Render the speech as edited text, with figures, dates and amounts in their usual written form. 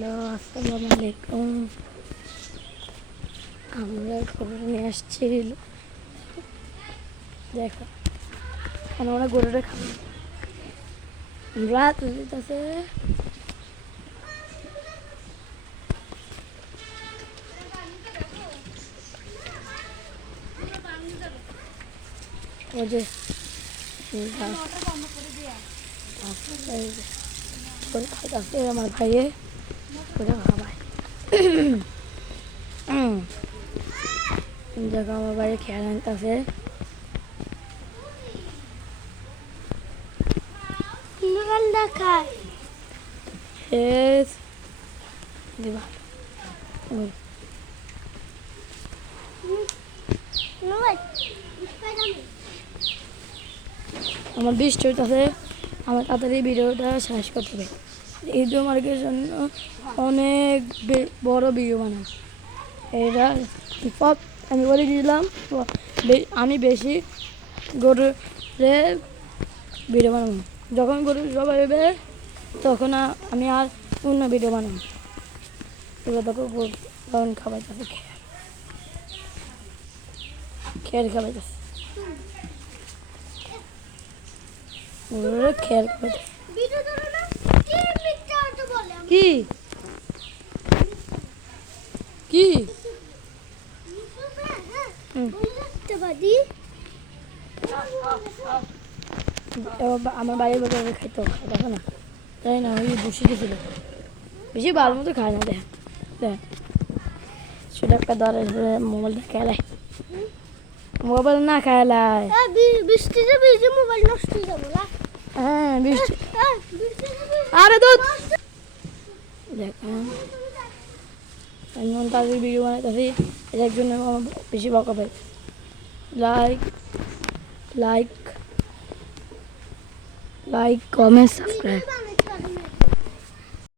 Hello, আসসালামু আলাইকুম। আমরা গরু নিয়ে আসছি, দেখো আমরা গরুটা খাবো। রাত হইতেছে, ওই যে খাইতেছে আমার ভাইয়ে, ওটা খাবাই। দেখো আমার ভাইয়ে খেয়াল আনতেছে। আমার বৃষ্টি হইতেছে, আমার তাড়াতাড়ি ভিডিওটা শেষ করতে হবে। ঈদ মার্কের জন্য অনেক বড় ভিডিও বানাম। এটা সব আমি বলে দিলাম, আমি বেশি গরুর ভিডিও বানাবো। যখন গরু সবাই হবে তখন আমি আর অন্য ভিডিও বানাবো। এবার দেখো তখন খাবাইতেছে, খেয়াল খাবাইতেছে, খেয়াল খাবাইতেছে। কি কি আমার বাইরে বাজারে খাইতো, দেখো না, তাই না? ওই বসে গেছিল, বেশি ভালো মতো খায় না। দেখ দেখ, সেটা একটা ধরে মোবাইলটা খেলায়, মোবাইল না খেলায়। হ্যাঁ বৃষ্টি, আরে দুধ দেখ, আমি তাদের ভিডিও বানাইতেছি, এটার জন্য আমার বেশি বকা পাই। Like like like comment subscribe.